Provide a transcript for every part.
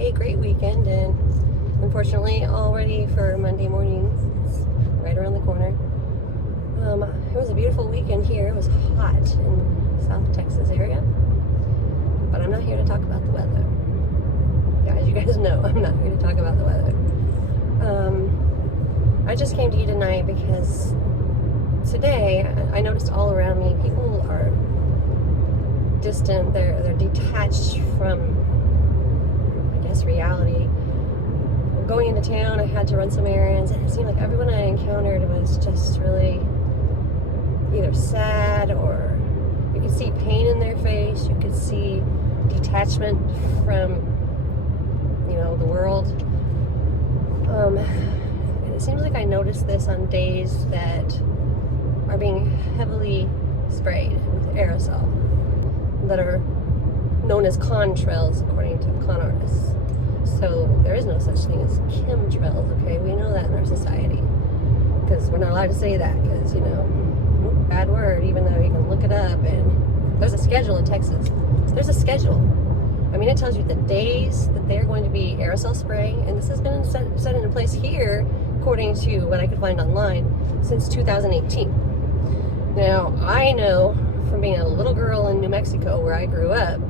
a great weekend, and unfortunately already for Monday morning, it's right around the corner. It was a beautiful weekend here. It was hot in South Texas area, but I'm not here to talk about the weather. Yeah, as you guys know, I'm not here to talk about the weather. I just came to you tonight because today I noticed all around me people are distant, they're detached from, I guess, reality. Going into town, I had to run some errands, and it seemed like everyone I encountered was just really either sad, or you could see pain in their face, you could see detachment from, you know, the world. And it seems like I noticed this on days that are being heavily sprayed with aerosol, that are known as contrails according to con artists. So there is no such thing as chemtrails, okay? We know that in our society, because we're not allowed to say that, because, you know, bad word, even though you can look it up, and there's a schedule in Texas. There's a schedule. I mean, it tells you the days that they're going to be aerosol spraying, and this has been set into place here, according to what I could find online, since 2018. Now, I know from being a little girl in New Mexico where I grew up,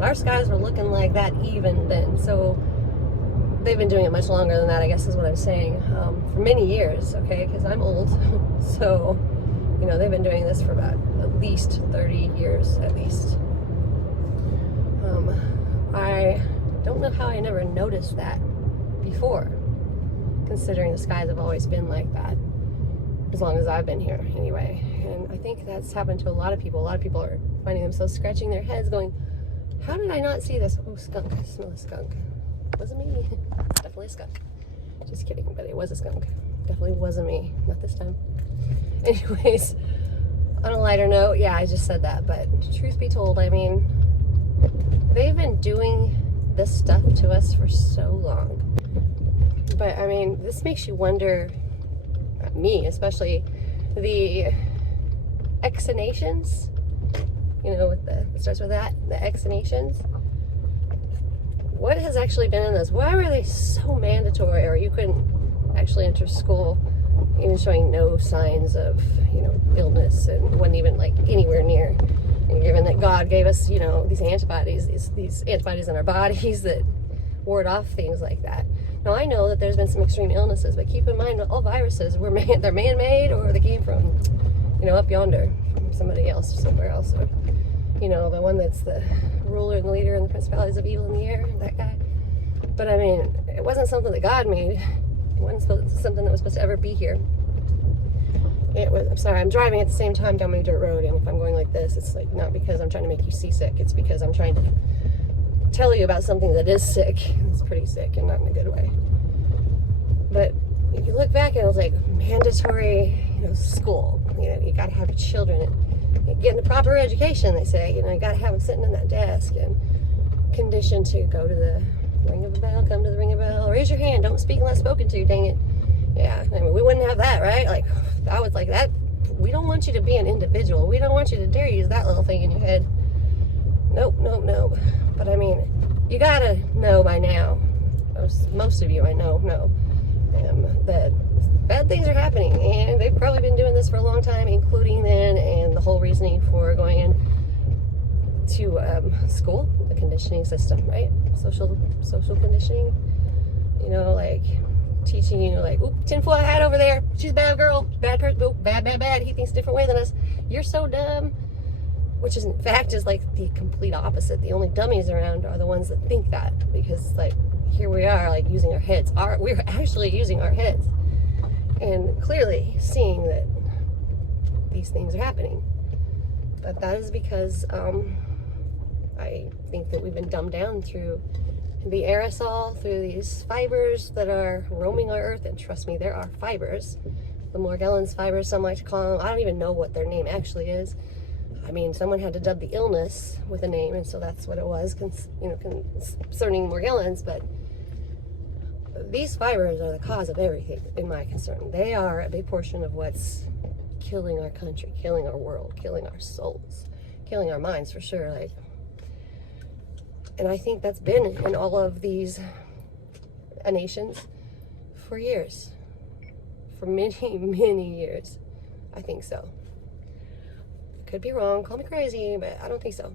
our skies were looking like that even then. So they've been doing it much longer than that, I guess is what I'm saying, for many years, okay, because I'm old. So, you know, they've been doing this for about at least 30 years at least. I don't know how I never noticed that before, considering the skies have always been like that as long as I've been here anyway. And I think that's happened to a lot of people. A lot of people are finding themselves scratching their heads going, how did I not see this? Oh, skunk. I smell a skunk. Wasn't me. Definitely a skunk. Just kidding, but it was a skunk. Definitely wasn't me. Not this time. Anyways, on a lighter note, yeah, I just said that, but truth be told, I mean, they've been doing this stuff to us for so long. But I mean, this makes you wonder, me especially, the exonations, you know, with it starts with that, the exonations. What has actually been in this? Why were they so mandatory, or you couldn't actually enter school even showing no signs of, you know, illness, and wasn't even like anywhere near? And given that God gave us, you know, these antibodies, these antibodies in our bodies that ward off things like that. Now, I know that there's been some extreme illnesses, but keep in mind, all viruses were they're man-made, or they came from, you know, up yonder, from somebody else, or somewhere else, or, you know, the one that's the ruler and the leader and the principalities of evil in the air, that guy. But I mean, it wasn't something that God made. It wasn't something that was supposed to ever be here. It was, I'm sorry, I'm driving at the same time down my dirt road, and if I'm going like this, it's like not because I'm trying to make you seasick, it's because I'm trying to tell you about something that is sick. It's pretty sick, and not in a good way. But if you look back, and it was like mandatory, you know, school. You know, you got to have your children and getting a proper education. They say, you know, you got to have them sitting in that desk and conditioned to go to the ring of a bell, come to the ring of a bell, raise your hand, don't speak unless spoken to. Dang it. Yeah, I mean, we wouldn't have that, right? Like, I was like that. We don't want you to be an individual. We don't want you to dare use that little thing in your head. Nope, nope, nope. But I mean, you gotta know by now, most of you I know, that bad things are happening, and they've probably been doing this for a long time, including then, and the whole reasoning for going in to school, the conditioning system, right? Social conditioning, you know, like teaching you, like, oop, tinfoil hat over there, she's a bad girl, bad person, oop, bad, he thinks a different way than us, you're so dumb. Which is, in fact, is like the complete opposite. The only dummies around are the ones that think that, because, like, here we are, like, using our heads. We're actually using our heads, and clearly seeing that these things are happening. But that is because I think that we've been dumbed down through the aerosol, through these fibers that are roaming our earth. And trust me, there are fibers. The Morgellons fibers, some like to call them. I don't even know what their name actually is. I mean, someone had to dub the illness with a name, and so that's what it was, you know, concerning Morgellons. But these fibers are the cause of everything, in my concern. They are a big portion of what's killing our country, killing our world, killing our souls, killing our minds for sure. Like, And I think that's been in all of these nations for years. For many, many years. I think so. Could be wrong. Call me crazy, but I don't think so.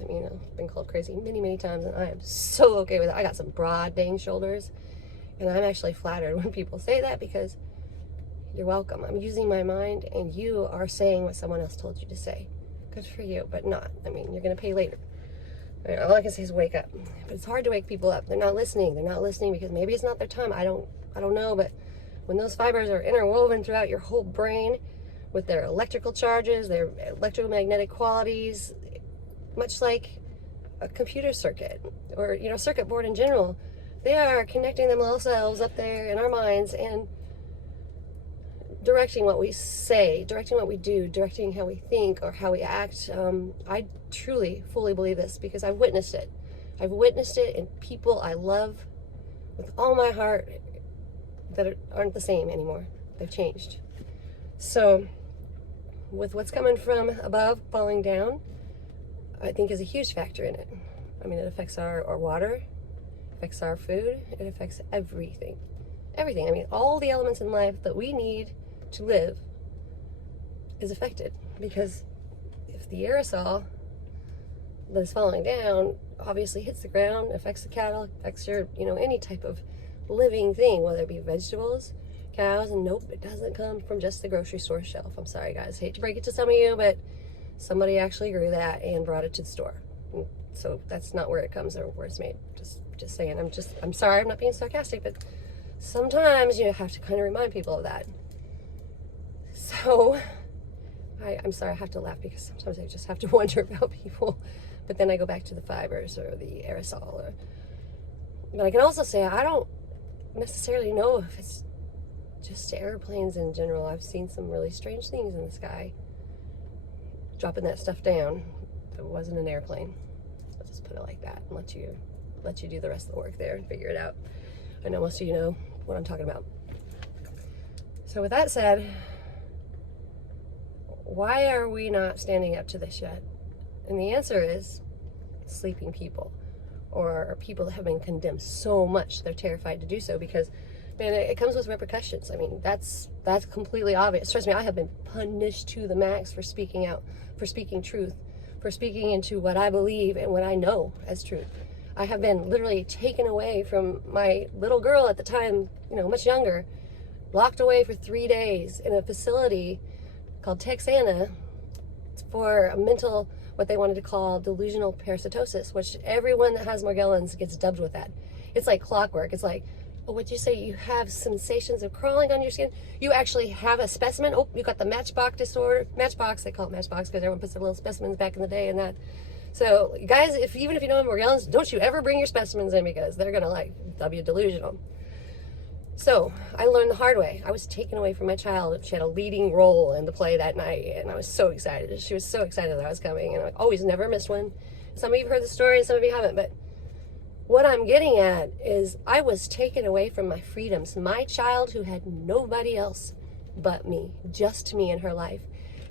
I mean, I've been called crazy many, many times, and I am so okay with it. I got some broad dang shoulders, and I'm actually flattered when people say that, because you're welcome. I'm using my mind, and you are saying what someone else told you to say. Good for you, but not. I mean, you're going to pay later. All I can say is wake up. But it's hard to wake people up. They're not listening. They're not listening because maybe it's not their time. I don't know, but when those fibers are interwoven throughout your whole brain with their electrical charges, their electromagnetic qualities, much like a computer circuit or, circuit board in general, they are connecting themselves up there in our minds and directing what we say, directing what we do, directing how we think or how we act. I truly, fully believe this because I've witnessed it. I've witnessed it in people I love with all my heart that aren't the same anymore. They've changed. So with what's coming from above falling down, I think is a huge factor in it. I mean, it affects our water, affects our food, it affects everything. Everything. I mean, all the elements in life that we need to live is affected, because if the aerosol that is falling down obviously hits the ground, affects the cattle, affects your, any type of living thing, whether it be vegetables, cows, and nope, it doesn't come from just the grocery store shelf. I'm sorry, guys. Hate to break it to some of you, but somebody actually grew that and brought it to the store. So that's not where it comes or where it's made. Just saying. I'm sorry, I'm not being sarcastic, but sometimes you have to kind of remind people of that. So I'm sorry, I have to laugh because sometimes I just have to wonder about people. But then I go back to the fibers or the aerosol. But I can also say I don't necessarily know if it's just airplanes in general. I've seen some really strange things in the sky. Dropping that stuff down. It wasn't an airplane. I'll just put it like that and let you do the rest of the work there and figure it out. I know most of you know what I'm talking about. So with that said, why are we not standing up to this yet? And the answer is sleeping people, or people that have been condemned so much they're terrified to do so, because man, it comes with repercussions. I mean, that's completely obvious. Trust me, I have been punished to the max for speaking out, for speaking truth, for speaking into what I believe and what I know as truth. I have been literally taken away from my little girl at the time, much younger, locked away for 3 days in a facility called Texana for a mental, what they wanted to call delusional parasitosis, which everyone that has Morgellons gets dubbed with that. It's like clockwork. It's like, oh, what'd you say? You have sensations of crawling on your skin? You actually have a specimen? Oh, you got the matchbox disorder. Matchbox, they call it matchbox because everyone puts their little specimens back in the day and that. So, guys, even if you don't have Morgellons, don't you ever bring your specimens in, because they're going to, dub you delusional. So, I learned the hard way. I was taken away from my child. She had a leading role in the play that night, and I was so excited. She was so excited that I was coming, and I always never missed one. Some of you have heard the story, and some of you haven't, but what I'm getting at is I was taken away from my freedoms. My child, who had nobody else but me, just me in her life.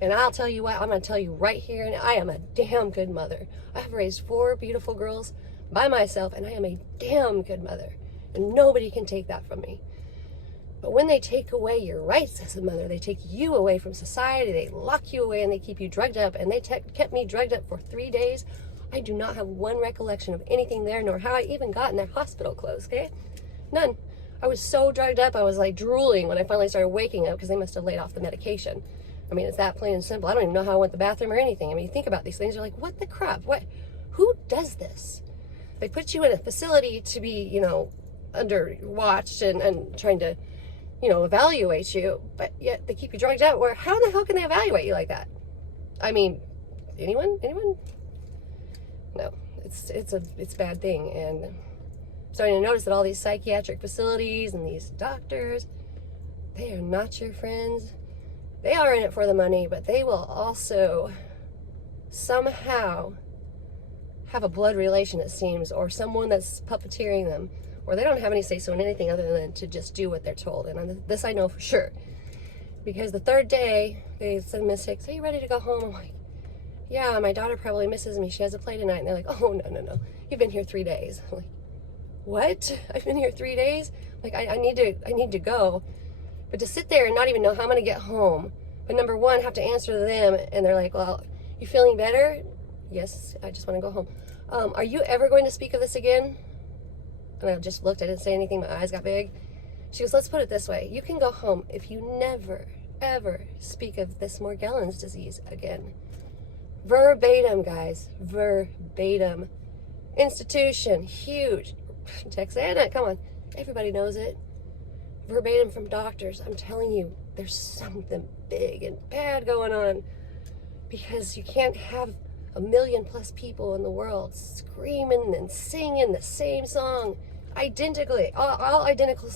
And I'll tell you what, I'm going to tell you right here, and I am a damn good mother. I have raised 4 beautiful girls by myself, and I am a damn good mother. And nobody can take that from me. But when they take away your rights as a mother, they take you away from society, they lock you away, and they keep you drugged up, and they kept me drugged up for 3 days. I do not have one recollection of anything there, nor how I even got in their hospital clothes, okay? None. I was so drugged up, I was drooling when I finally started waking up, because they must have laid off the medication. I mean, it's that plain and simple. I don't even know how I went to the bathroom or anything. I mean, you think about these things, you're like, what the crap? Who does this? They put you in a facility to be, under watched and trying to, evaluate you, but yet they keep you drugged out. Or how the hell can they evaluate you like that? I mean, anyone? No, it's a bad thing. And I'm starting to notice that all these psychiatric facilities and these doctors, they are not your friends. They are in it for the money, but they will also somehow have a blood relation, it seems, or someone that's puppeteering them, or they don't have any say-so in anything other than to just do what they're told. And this I know for sure, because the 3rd day, they send me a text, are you ready to go home? I'm like, yeah, my daughter probably misses me. She has a play tonight. And they're like, oh, no. You've been here 3 days. I'm like, what? I've been here 3 days? Like, I need to go. But to sit there and not even know how I'm going to get home. But number one, have to answer to them. And they're like, well, you feeling better? Yes, I just want to go home. Are you ever going to speak of this again? And I just looked. I didn't say anything. My eyes got big. She goes, let's put it this way. You can go home if you never, ever speak of this Morgellons disease again. Verbatim, guys. Verbatim. Institution. Huge. Texana, come on. Everybody knows it. Verbatim from doctors. I'm telling you, there's something big and bad going on, because you can't have 1 million+ people in the world screaming and singing the same song identically, all identical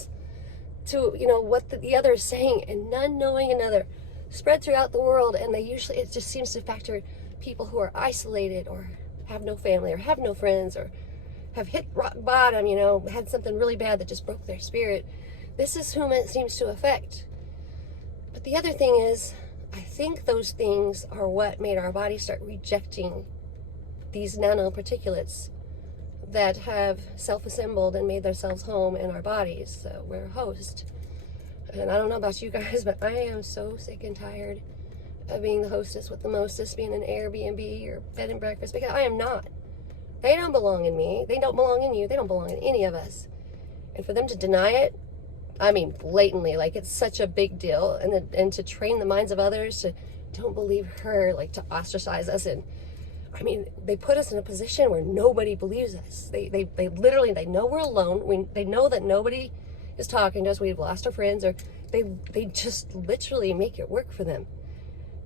to, you know, what the other is saying, and none knowing another, spread throughout the world. And it just seems to factor people who are isolated or have no family or have no friends or have hit rock bottom, you know, had something really bad that just broke their spirit. This is whom it seems to affect. But the other thing is, I think those things are what made our body start rejecting these nanoparticulates that have self-assembled and made themselves home in our bodies. So we're a host. And I don't know about you guys, but I am so sick and tired of being the hostess with the mostest, being an Airbnb or bed and breakfast, because I am not. They don't belong in me. They don't belong in you. They don't belong in any of us. And for them to deny it, I mean, blatantly, like it's such a big deal. And to train the minds of others to don't believe her, like to ostracize us. And I mean, they put us in a position where nobody believes us. They literally, they know we're alone. They know that nobody is talking to us. We've lost our friends, or they just literally make it work for them.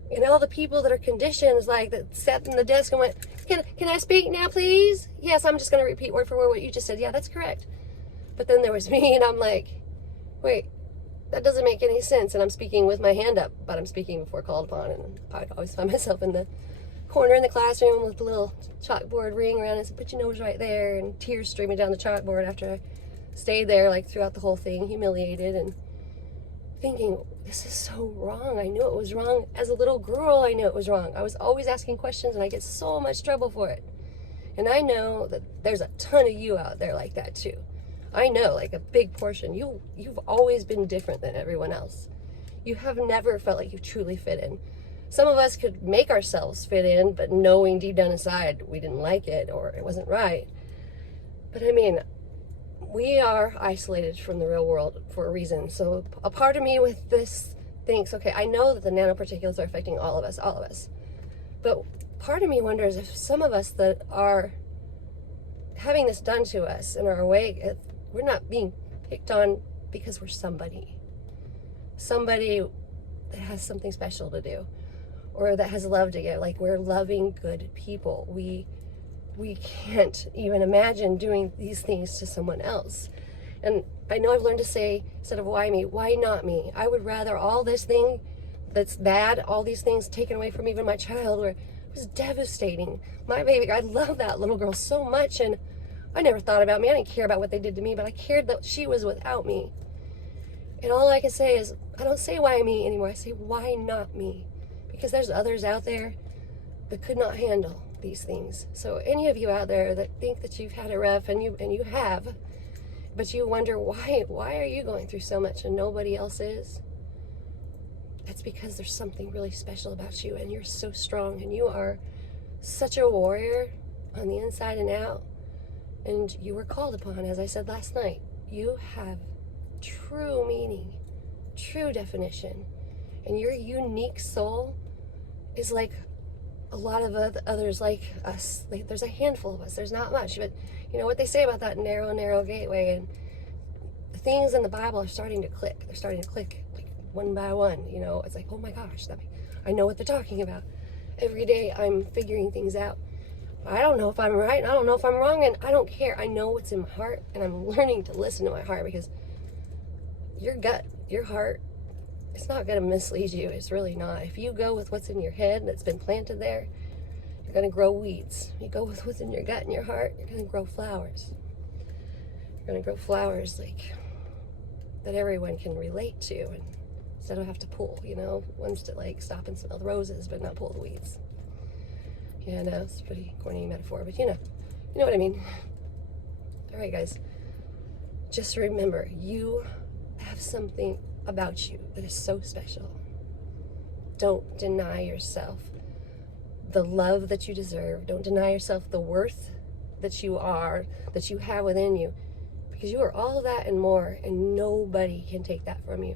And all the people that are conditioned, like that sat in the desk and went, can I speak now, please? Yes, I'm just going to repeat word for word what you just said. Yeah, that's correct. But then there was me, and I'm like, wait, that doesn't make any sense. And I'm speaking with my hand up, but I'm speaking before called upon. And I'd always find myself in the corner in the classroom with the little chalkboard ring around it. So put your nose right there, and tears streaming down the chalkboard after I stayed there like throughout the whole thing, humiliated and thinking, this is so wrong. I knew it was wrong. As a little girl, I knew it was wrong. I was always asking questions, and I get so much trouble for it. And I know that there's a ton of you out there like that too. I know, like a big portion. You've always been different than everyone else. You have never felt like you truly fit in. Some of us could make ourselves fit in, but knowing deep down inside we didn't like it or it wasn't right. But I mean, we are isolated from the real world for a reason. So a part of me with this thinks, okay, I know that the nanoparticulates are affecting all of us. But part of me wonders if some of us that are having this done to us and are awake, we're not being picked on because we're somebody that has something special to do, or that has love to give. Like, we're loving, good people. We can't even imagine doing these things to someone else. And I know I've learned to say, instead of why me, why not me? I would rather all this thing that's bad, all these things taken away from even my child, where it was devastating. My baby, I love that little girl so much, and I never thought about me. I didn't care about what they did to me, but I cared that she was without me. And all I can say is, I don't say why me anymore. I say, why not me? Because there's others out there that could not handle these things. So any of you out there that think that you've had it rough, and you have, but you wonder why are you going through so much and nobody else is? That's because there's something really special about you, and you're so strong, and you are such a warrior on the inside and out. And you were called upon, as I said last night. You have true meaning, true definition, and your unique soul is like a lot of others like us. There's a handful of us. There's not much, but you know what they say about that narrow gateway, and the things in the Bible are starting to click. They're starting to click like one by one. You know, it's like, oh my gosh, I know what they're talking about. Every day I'm figuring things out. I don't know if I'm right, and I don't know if I'm wrong, and I don't care. I know what's in my heart, and I'm learning to listen to my heart, because your gut, your heart, it's not going to mislead you. It's really not. If you go with what's in your head that's been planted there, you're going to grow weeds. You go with what's in your gut and your heart, you're going to grow flowers. You're going to grow flowers like that everyone can relate to, and instead of have to pull, you know, ones to like stop and smell the roses but not pull the weeds. Yeah, no, it's a pretty corny metaphor, but you know what I mean. All right, guys, just remember, you have something about you that is so special. Don't deny yourself the love that you deserve. Don't deny yourself the worth that you are, that you have within you, because you are all that and more, and nobody can take that from you.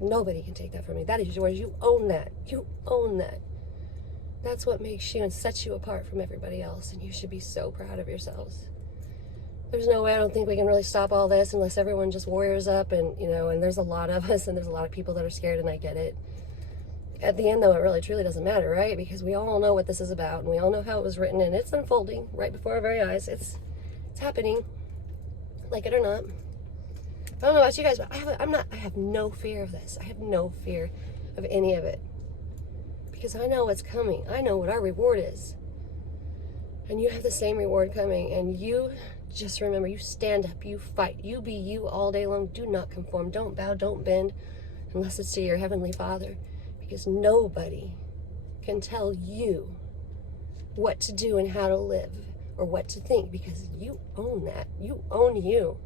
Nobody can take that from you. That is yours. You own that. You own that. That's what makes you and sets you apart from everybody else, and you should be so proud of yourselves. There's no way, I don't think we can really stop all this unless everyone just warriors up, and and there's a lot of us, and there's a lot of people that are scared, and I get it. At the end, though, it really truly doesn't matter, right? Because we all know what this is about, and we all know how it was written, and it's unfolding right before our very eyes. It's happening, like it or not. I don't know about you guys, but I have no fear of this. I have no fear of any of it, because I know what's coming. I know what our reward is, and you have the same reward coming. And you just remember, you stand up, you fight, you be you all day long. Do not conform, don't bow, don't bend, unless it's to your Heavenly Father, because nobody can tell you what to do and how to live or what to think, because you own that. You own you.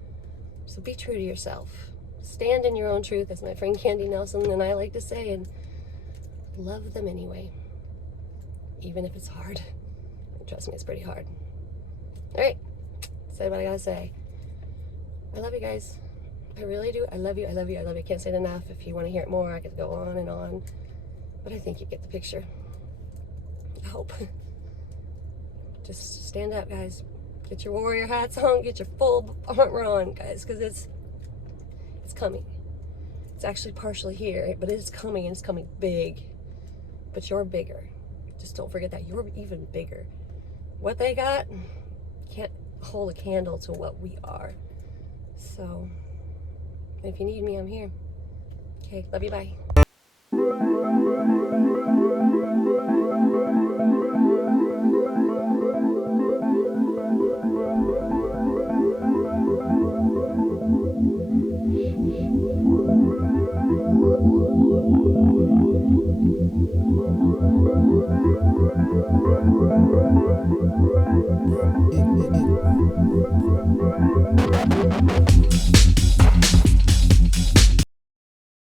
So be true to yourself. Stand in your own truth, as my friend Candy Nelson and I like to say, and love them anyway, even if it's hard. Trust me, it's pretty hard. All right, said what I gotta say. I love you guys. I really do. I love you. I love you. I love you. I can't say it enough. If you want to hear it more, I could go on and on, but I think you get the picture. I hope. Just stand up, guys. Get your warrior hats on, get your full armor on, guys, because it's coming. It's actually partially here, but it's coming, and it's coming big. But you're bigger. Just don't forget that. You're even bigger. What they got can't hold a candle to what we are. So, if you need me, I'm here. Okay, love you, bye.